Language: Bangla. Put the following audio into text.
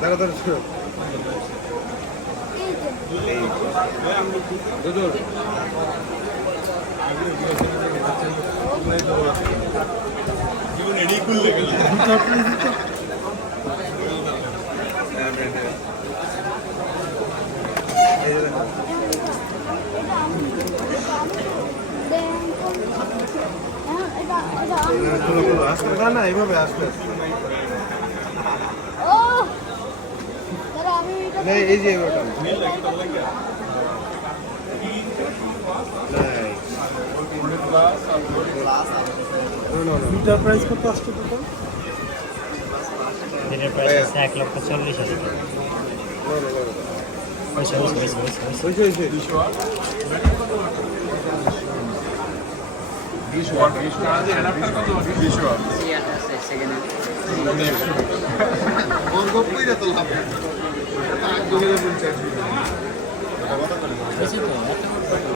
দাঁড়া দাঁড়া শুরু দুদুর জীবন এডি খুললে গেল আসলে না এইভাবে আসলে এই যে ওটা মিটার প্রাইস কত আসছে টোটাল? দিনের প্রাইস আছে 1,40,000 টাকা।